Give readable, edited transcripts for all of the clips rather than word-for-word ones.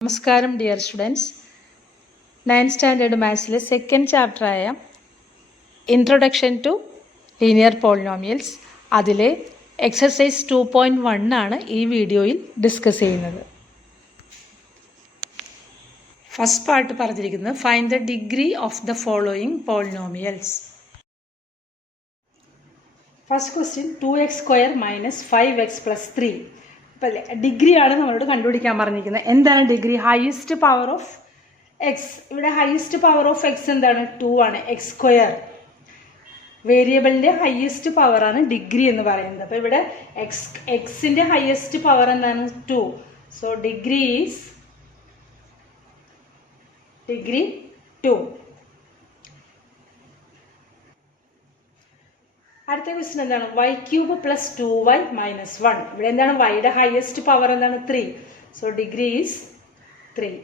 നമസ്കാരം dear students. 9th standard മാത്സിലെ second ചാപ്റ്ററായ ഇൻട്രൊഡക്ഷൻ ടു ലീനിയർ പോളിനോമിയൽസ് അതിലെ എക്സസൈസ് 2.1 ആണ് ഈ വീഡിയോയിൽ ഡിസ്കസ് ചെയ്യുന്നത്. ഫസ്റ്റ് പാർട്ട് പറഞ്ഞിരിക്കുന്നത് find the degree of the following polynomials. First question 2x² - 5x + 3. അപ്പോൾ ഡിഗ്രിയാണ് നമ്മളോട് കണ്ടുപിടിക്കാൻ പറഞ്ഞിരിക്കുന്നത്. എന്താണ് degree? Highest power of X. ഇവിടെ ഹയസ്റ്റ് പവർ ഓഫ് എക്സ് എന്താണ്? 2 ആണ്. x². വേരിയബിളിൻ്റെ ഹയസ്റ്റ് പവറാണ് ഡിഗ്രി എന്ന് പറയുന്നത്. അപ്പോൾ ഇവിടെ എക്സിൻ്റെ ഹയസ്റ്റ് പവർ എന്താണ്? 2. So degree is 2. അടുത്ത ക്വസ്റ്റ്യൻ എന്താണ്? y³ + 2y - 1. ഇവിടെ എന്താണ്? വൈയുടെ ഹയസ്റ്റ് പവർ എന്താണ്? 3. So degree is 3.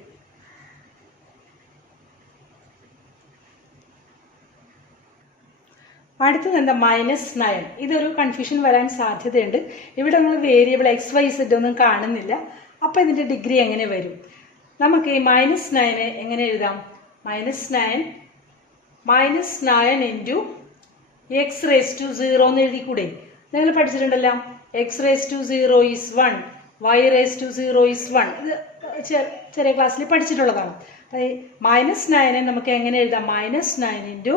അടുത്തത് എന്താ? -9. ഇതൊരു കൺഫ്യൂഷൻ വരാൻ സാധ്യതയുണ്ട്. ഇവിടെ നമ്മൾ വേരിയബിൾ x, y, z ഒന്നും കാണുന്നില്ല. അപ്പോൾ ഇതിൻ്റെ ഡിഗ്രി എങ്ങനെ വരും? നമുക്ക് ഈ -9 എങ്ങനെ എഴുതാം? -9 ഇൻറ്റു x⁻⁴ എന്ന് എഴുതിക്കൂടെ? നിങ്ങൾ പഠിച്ചിട്ടുണ്ടല്ലോ. x⁻⁴ is 1, y⁻⁴ is 1. ഇത് ചെറിയ ക്ലാസ്സിൽ പഠിച്ചിട്ടുള്ളതാണ്. -9 നമുക്ക് എങ്ങനെ എഴുതാം? -9 ഇൻറ്റു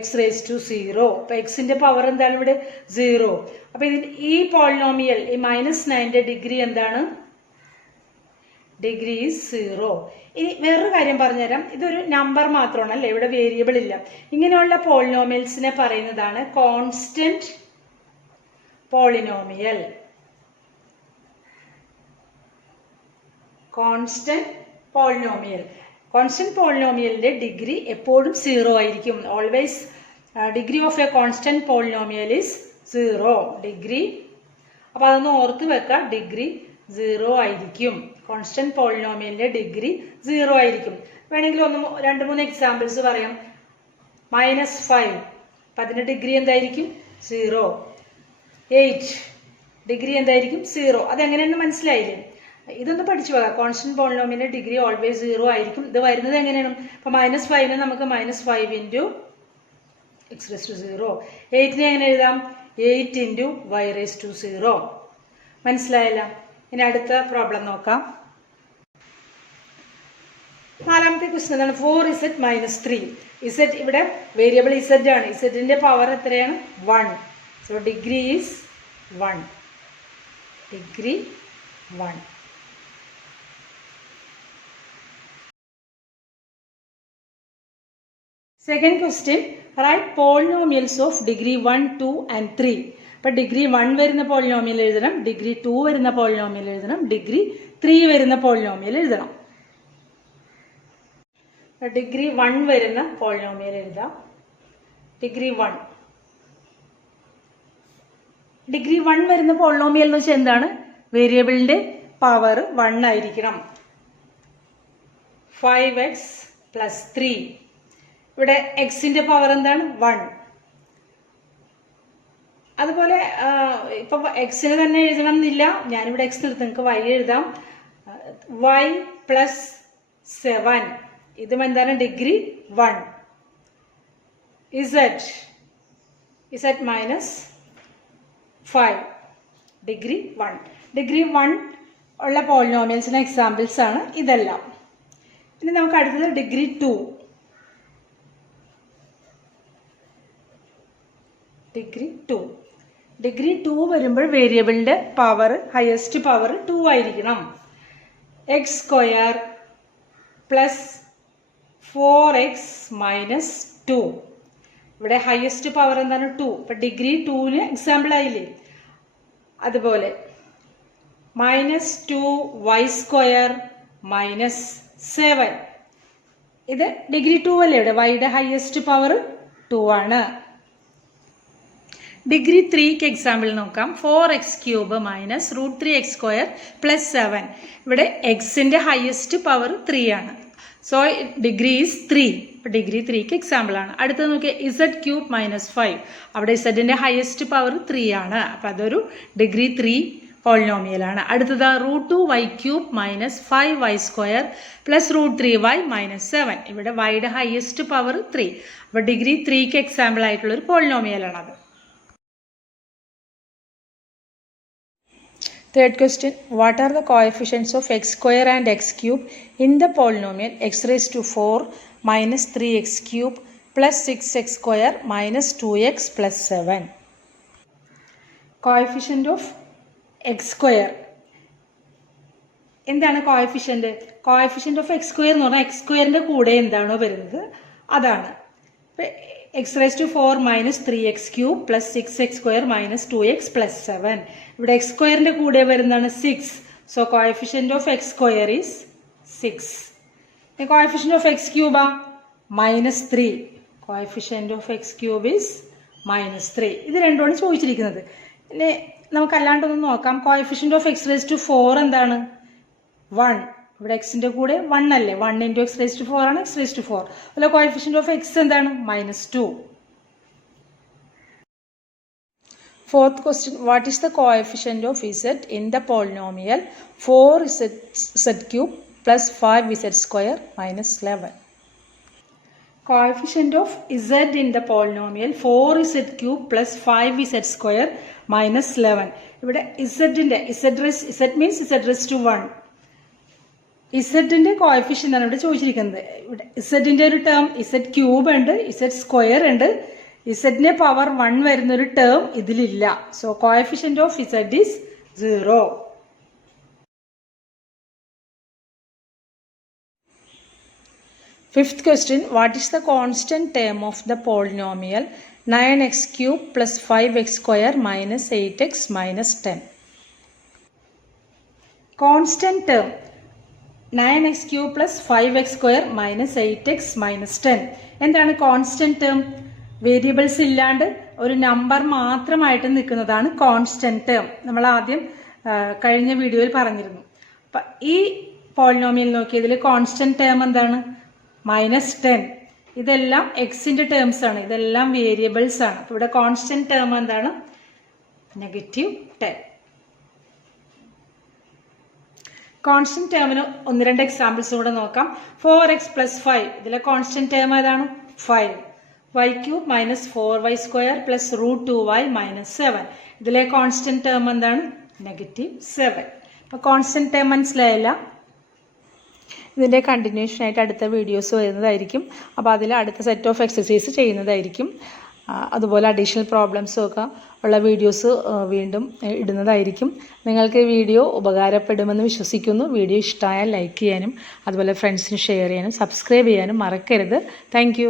x⁻⁴. അപ്പോൾ എക്സിൻ്റെ പവർ എന്താണ് ഇവിടെ? 0. അപ്പോൾ ഈ പോളിനോമിയൽ ഈ -9ന്റെ ഡിഗ്രി എന്താണ്? Degree is 0. ഇനി വേറൊരു കാര്യം പറഞ്ഞുതരാം. ഇതൊരു നമ്പർ മാത്രമാണ് അല്ലേ, ഇവിടെ വേരിയബിൾ ഇല്ല. ഇങ്ങനെയുള്ള പോളിനോമിയൽസിനെ പറയുന്നതാണ് കോൺസ്റ്റന്റ് പോളിനോമിയൽ. കോൺസ്റ്റന്റ് പോളിനോമിയലിന്റെ ഡിഗ്രി എപ്പോഴും 0 ആയിരിക്കും. Always degree of A constant polynomial is 0. Degree, അപ്പോൾ അതൊന്ന് ഓർത്ത് വെക്കുക. ഡിഗ്രി 0 ആയിരിക്കും. കോൺസ്റ്റന്റ് പോളിനോമിയലിന്റെ ഡിഗ്രി 0 ആയിരിക്കും. വേണമെങ്കിൽ 2-3 എക്സാമ്പിൾസ് പറയാം. -5, അപ്പം അതിന്റെ ഡിഗ്രി എന്തായിരിക്കും? 0. 8 ഡിഗ്രി എന്തായിരിക്കും? 0. അതെങ്ങനെയെന്ന് മനസ്സിലായില്ലേ? ഇതൊന്ന് പഠിച്ചു പോകാം. കോൺസ്റ്റന്റ് പോളിനോമിയലിന്റെ ഡിഗ്രി ഓൾവേസ് 0 ആയിരിക്കും. ഇത് വരുന്നത് എങ്ങനെയാണ്? അപ്പം -5 നമുക്ക് -5 ഇൻറ്റു x⁻⁴. 8 എങ്ങനെ എഴുതാം? 8 ഇൻറ്റു y⁻⁴. മനസ്സിലായല്ല? ഇനി അടുത്ത പ്രോബ്ലം നോക്കാം. 4ാമത്തെ ക്വസ്റ്റ്യൻ എന്താണ്? 4z - 3. z ഇവിടെ വേരിയബിൾ z ആണ്. zന്റെ പവർ എത്രയാണ്? 1. So degree is 1. Degree 1. Second question right polynomials of degree 1, 2 and 3. അപ്പോൾ ഡിഗ്രി 1 വരുന്ന പോളിനോമിയൽ എഴുതണം, ഡിഗ്രി 2 വരുന്ന പോളിനോമിയൽ എഴുതണം, ഡിഗ്രി 3 വരുന്ന പോളിനോമിയൽ എഴുതണം. ഡിഗ്രി 1 വരുന്ന പോളിനോമിയൽ എഴുതാം. ഡിഗ്രി 1 വരുന്ന പോളിനോമിയൽ എന്ന് വെച്ചാൽ എന്താണ്? വേരിയബിളിന്റെ പവർ 1 ആയിരിക്കണം. 5x + 3. ഇവിടെ എക്സിന്റെ പവർ എന്താണ്? 1. അതുപോലെ ഇപ്പൊ എക്സിന് തന്നെ എഴുതണം എന്നില്ല. ഞാനിവിടെ എക്സ് എടുത്ത് നിങ്ങൾക്ക് y എഴുതാം. y + 7. ഇതും എന്താണ്? ഡിഗ്രി 1. z -5. ഡിഗ്രി 1. ഡിഗ്രി 1 ഉള്ള പോളിനോമിയൽസിന് എക്സാമ്പിൾസ് ആണ് ഇതെല്ലാം. ഇനി നമുക്ക് അടുത്തത് ഡിഗ്രി 2. ഡിഗ്രി 2 വരുമ്പോൾ വേരിയബിളിന്റെ പവർ ഹയസ്റ്റ് പവർ 2 ആയിരിക്കണം. x² + 4x - 2. ഇവിടെ ഹയസ്റ്റ് പവർ എന്താണ്? 2. ഇപ്പൊ ഡിഗ്രി 2ന് എക്സാമ്പിൾ ആയില്ലേ? അതുപോലെ -2y² - 7. ഇത് ഡിഗ്രി 2 അല്ലേ? ഇവിടെ വൈയുടെ ഹയസ്റ്റ് പവർ 2 ആണ്. ഡിഗ്രി 3ക്ക് എക്സാമ്പിൾ നോക്കാം. 4x³ - √3x² + 7. ഇവിടെ എക്സിന്റെ ഹയസ്റ്റ് പവർ 3 ആണ്. So degree is 3. അപ്പോൾ ഡിഗ്രി 3ക്ക് എക്സാമ്പിൾ ആണ്. അടുത്തത് നോക്കിയാൽ z³ - 5. അവിടെ ഇസഡിന്റെ ഹയസ്റ്റ് പവർ 3 ആണ്. അപ്പം അതൊരു ഡിഗ്രി 3 പോളിനോമിയലാണ്. അടുത്തത് √2y³ minus 5y² plus √3y minus 7. ഇവിടെ വൈയുടെ ഹയസ്റ്റ് പവർ 3. അപ്പോൾ ഡിഗ്രി 3ക്ക് എക്സാമ്പിൾ ആയിട്ടുള്ള ഒരു പോളിനോമിയലാണത്. Third question, what are the coefficients of x² and x³ in the polynomial x⁴ minus 3x³ plus 6x² minus 2x plus 7? Coefficient of x². എന്താണ് coefficient? Coefficient of x² എന്ന് പറഞ്ഞാൽ x² കൂടെ എന്താണോ വരുന്നത് അതാണ്. x⁴ minus 3x³ plus 6x² minus 2x plus 7. ഇവിടെ x² കൂടെ വരുന്നതാണ് 6. So coefficient of x² is 6. Coefficient of x³ minus 3. Coefficient of x³ is minus 3. ഇത് രണ്ടുമാണ് ചോദിച്ചിരിക്കുന്നത്. പിന്നെ നമുക്കല്ലാണ്ടൊന്ന് നോക്കാം. കോഎഫിഷ്യന്റ് ഓഫ് x⁴ എന്താണ്? 1. ഇവിടെ എക്സിന്റെ കൂടെ 1 അല്ലേ? 1 ഇൻറ്റു x⁴ ആണ് x⁴. അതുപോലെ കോഎഫിഷ്യന്റ് ഓഫ് x എന്താണ്? Minus 2. Fourth question, what is the coefficient of z in the polynomial 4z³ plus 5z² minus 11? Coefficient of z in the polynomial 4z³ plus 5z² minus 11. ഇവിടെ z means z⁻1. ഇസഡിന്റെ coefficient ആണ് ഇവിടെ ചോദിച്ചിരിക്കുന്നത്. ഇവിടെ ഇസഡിന്റെ ഒരു term z³ ഉണ്ട്, z² ഉണ്ട്. ഇസഡിന്റെ power 1 വരുന്ന ഒരു ടേം ഇതിലില്ല. So coefficient of z is 0. Fifth question, what is the constant term of the polynomial 9x³ plus 5x² minus 8x minus 10? Constant term 9x³ plus 5x² minus 8x minus 10. എന്താണ് constant term? Variables ഇല്ലാണ്ട് ഒരു number മാത്രമായിട്ട് നിൽക്കുന്നതാണ് constant term. നമ്മൾ ആദ്യം കഴിഞ്ഞ വീഡിയോയിൽ പറഞ്ഞിരുന്നു. അപ്പം ഈ പോളിനോമിയൽ നോക്കിയതിൽ കോൺസ്റ്റന്റ് ടേം എന്താണ്? -10. ഇതെല്ലാം എക്സിന്റെ ടേംസ് ആണ്, ഇതെല്ലാം വേരിയബിൾസ് ആണ്. അപ്പോൾ ഇവിടെ കോൺസ്റ്റന്റ് ടേം എന്താണ്? -10. കോൺസ്റ്റന്റ് ടേമിന് 1-2 എക്സാമ്പിൾസ് കൂടെ നോക്കാം. 4x plus 5, ഇതിലെ കോൺസ്റ്റന്റ് ടേം ഏതാണ്? 5. y³ minus 4y² plus √2y minus 7, ഇതിലെ കോൺസ്റ്റന്റ് ടേം എന്താണ്? -7. അപ്പോൾ കോൺസ്റ്റന്റ് ടേം മനസ്സിലായില്ല. ഇതിൻ്റെ കണ്ടിന്യൂഷൻ ആയിട്ട് അടുത്ത വീഡിയോസ് വരുന്നതായിരിക്കും. അപ്പോൾ അതിൽ അടുത്ത സെറ്റ് ഓഫ് എക്സസൈസ് ചെയ്യുന്നതായിരിക്കും. അതുപോലെ അഡീഷണൽ പ്രോബ്ലംസും ഒക്കെ ഉള്ള വീഡിയോസ് വീണ്ടും ഇടുന്നതായിരിക്കും. നിങ്ങൾക്ക് ഈ വീഡിയോ ഉപകാരപ്പെടുമെന്ന് വിശ്വസിക്കുന്നു. വീഡിയോ ഇഷ്ടമായാൽ ലൈക്ക് ചെയ്യാനും അതുപോലെ ഫ്രണ്ട്സിന് ഷെയർ ചെയ്യാനും സബ്സ്ക്രൈബ് ചെയ്യാനും മറക്കരുത്. താങ്ക്